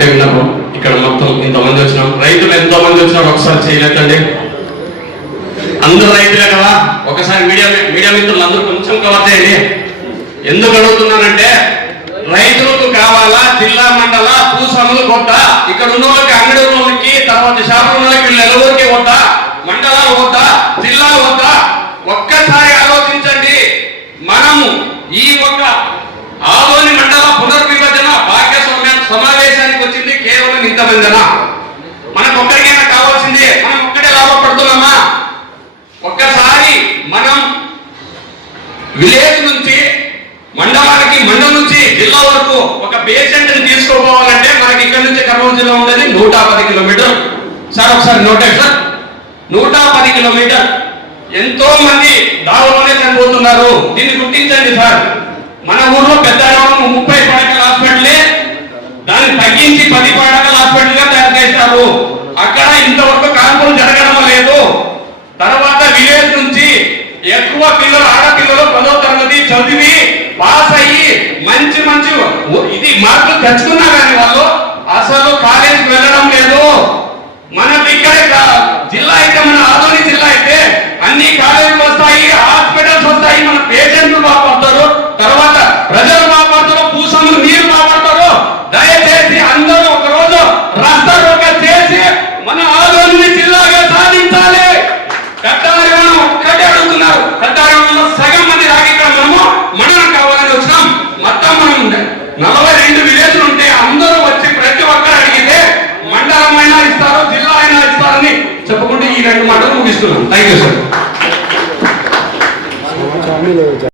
ఒకటే విన్నాము. ఇక్కడ మొత్తం ఇంతమంది వచ్చినాం. రైతులు ఎంతో మంది వచ్చినారు ఒకసారి చేయలేదండి. అందరు రైతులే కదా. ఒకసారి మీడియా మీడియా మిత్రులు అందరూ కొంచెం కవర్ చేయండి. ఎందుకు అడుగుతున్నానంటే రైతులకు కావాలా జిల్లా మండల పూసములు కొట్ట ఇక్కడ ఉన్న వాళ్ళకి అంగడి ఉన్న వాళ్ళకి తర్వాత షాపులు ఉన్న వాళ్ళకి నెలవురికి వద్ద కేవలం ఇంతమందినా మనకు ఒక్కరికైనా కావాల్సింది. మనం ఒక్కడే లాభపడుతున్నామా? ఒక్కసారి మనం విలేజ్ నుంచి మండలానికి మండలం నుంచి జిల్లా వరకు ఒక పేషెంట్ని తీసుకోపోవాలంటే మనకి ఇక్కడ నుంచి కర్నూలు జిల్లా ఉండేది నూట పది కిలోమీటర్. సార్ ఒకసారి నోటే సార్. నూట పది కిలోమీటర్. ఎంతో మంది దారులోనే చనిపోతున్నారు. దీన్ని గుర్తించండి సార్. మన ఊర్లో పెద్ద ముప్పై దాన్ని తగ్గించి పది పడకల హాస్పిటల్గా తయారు చేస్తారు అక్కడ ఇంతవరకు కాన్పులు జరగడం లేదు. తర్వాత విలేజ్ నుంచి ఎక్కువ పిల్లలు ఆడపిల్లలు పదో తరగతి చదివి పాస్ అయ్యి మంచి మంచి ఇది మార్కులు తెచ్చుకున్నా కానీ వాళ్ళు. అసలు కాలేజీకి వెళ్ళడం లేదు. మనకి ఇక్కడ జిల్లా అయితే మన ఆదోని జిల్లా అయితే అన్ని కాలేజీ రెండు మాటలు ముగిస్తున్నాను. Thank you sir